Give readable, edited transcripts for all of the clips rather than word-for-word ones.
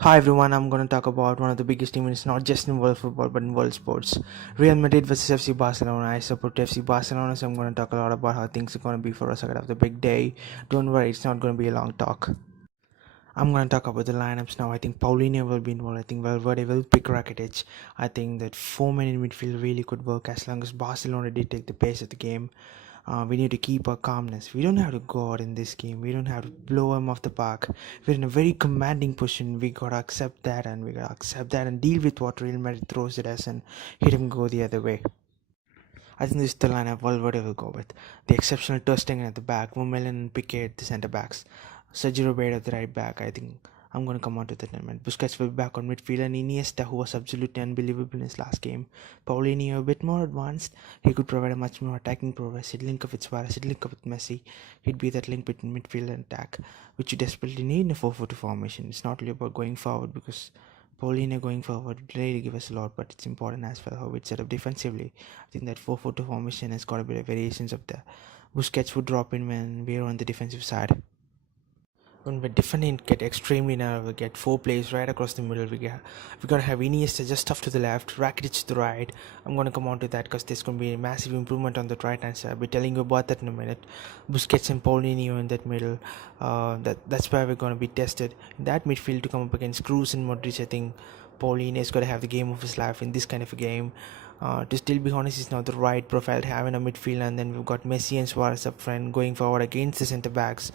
Hi everyone, I'm going to talk about one of the biggest events not just in world football but in world sports. Real Madrid versus FC Barcelona. I support FC Barcelona, so I'm going to talk a lot about how things are going to be for us ahead of the big day. Don't worry, it's not going to be a long talk. I'm going to talk about the lineups now. I think Paulinho will be involved. I think Valverde will pick Rakitic. I think that four men in midfield really could work as long as Barcelona did take the pace of the game. We need to keep our calmness. We don't have to go out in this game. We don't have to blow him off the park. We're in a very commanding position. We gotta accept that, and we gotta accept that and deal with what Real Madrid throws at us and hit him go the other way. I think this is the lineup Valverde will go with. The exceptional Ter Stegen at the back, Vermaelen and Piqué at the centre backs, Sergio Roberto at the right back. I think I'm going to come on to that in a minute. Busquets will be back on midfield, and Iniesta, who was absolutely unbelievable in his last game. Paulinho, a bit more advanced. He could provide a much more attacking prowess. He'd link up with Suarez, he'd link up with Messi. He'd be that link between midfield and attack, which you desperately need in a 4-4-2 formation. It's not really about going forward because Paulinho going forward would really give us a lot, but it's important as well how it's set up defensively. I think that 4-4-2 formation has got a bit of variations of the Busquets would drop in when we're on the defensive side. When we're defending, get extremely narrow. We get four players right across the middle. We're gonna have Iniesta just off to the left, Rakitic to the right. I'm gonna come on to that because there's gonna be a massive improvement on the right hand side. I'll be telling you about that in a minute. Busquets and Paulinho in that middle. That's where we're gonna be tested. In that midfield to come up against Cruz and Modric, I think Paulinho is gonna have the game of his life in this kind of a game. To still be honest, it's not the right profile to have in a midfield, and then we've got Messi and Suarez up front going forward against the centre backs,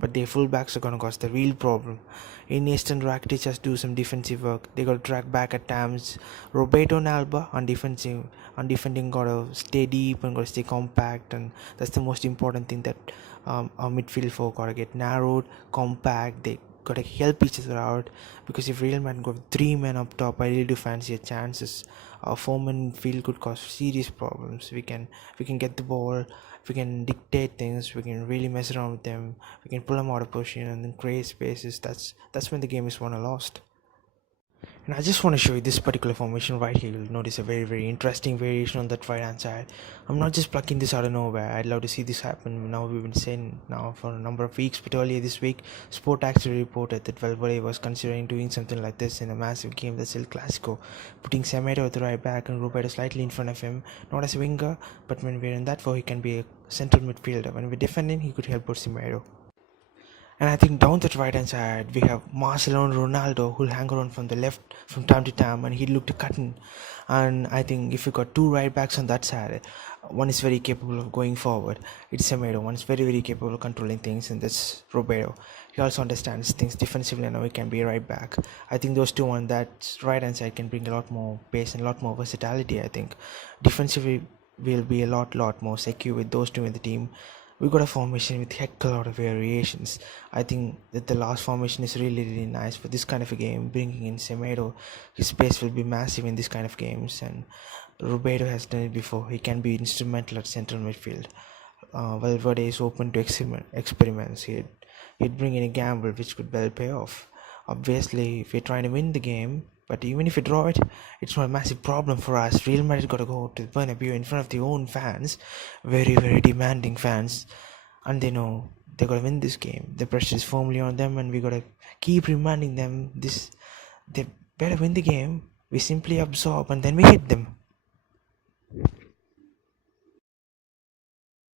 but their fullbacks are gonna cause the real problem. Iniesta and Rakitic has to do some defensive work. They gotta track back at times. Roberto and Alba on defending gotta stay deep and gotta stay compact, and that's the most important thing that our midfield four gotta get narrowed, compact. They gotta help each other out because if Real Madrid got three men up top, I really do fancy a chances. Our four-man field could cause serious problems. We can get the ball, we can dictate things, we can really mess around with them, we can pull them out of position and then create spaces. That's when the game is won or lost. And I just want to show you this particular formation right here. You'll notice a very interesting variation on that right hand side. I'm not just plucking this out of nowhere. I'd love to see this happen. Now we've been saying now for a number of weeks, but earlier this week Sport actually reported that Valverde was considering doing something like this in a massive game, that's El Clasico, putting Semedo at the right back and Roberto slightly in front of him, not as a winger, but when we're in that four he can be a central midfielder. When we're defending he could help out Semedo. And I think down that right hand side we have Marcelo and Ronaldo who'll hang around from the left from time to time and he'd look to cut in. And I think if we got two right backs on that side, one is very capable of going forward, it's Semedo. One is very capable of controlling things, and that's Roberto. He also understands things defensively and now he can be a right back. I think those two on that right hand side can bring a lot more pace and a lot more versatility. I think defensively we'll be a lot more secure with those two in the team. We got a formation with heck a lot of variations. I think that the last formation is really nice for this kind of a game. Bringing in Semedo, his space will be massive in this kind of games, and Roberto has done it before. He can be instrumental at central midfield. Valverde is open to experiments. He'd bring in a gamble which could well pay off. Obviously, if we're trying to win the game, but even if we draw it, it's not a massive problem for us. Real Madrid got to go to the Bernabeu in front of their own fans, very demanding fans, and they know they got to win this game. The pressure is firmly on them, and we got to keep reminding them this. They better win the game. We simply absorb and then we hit them.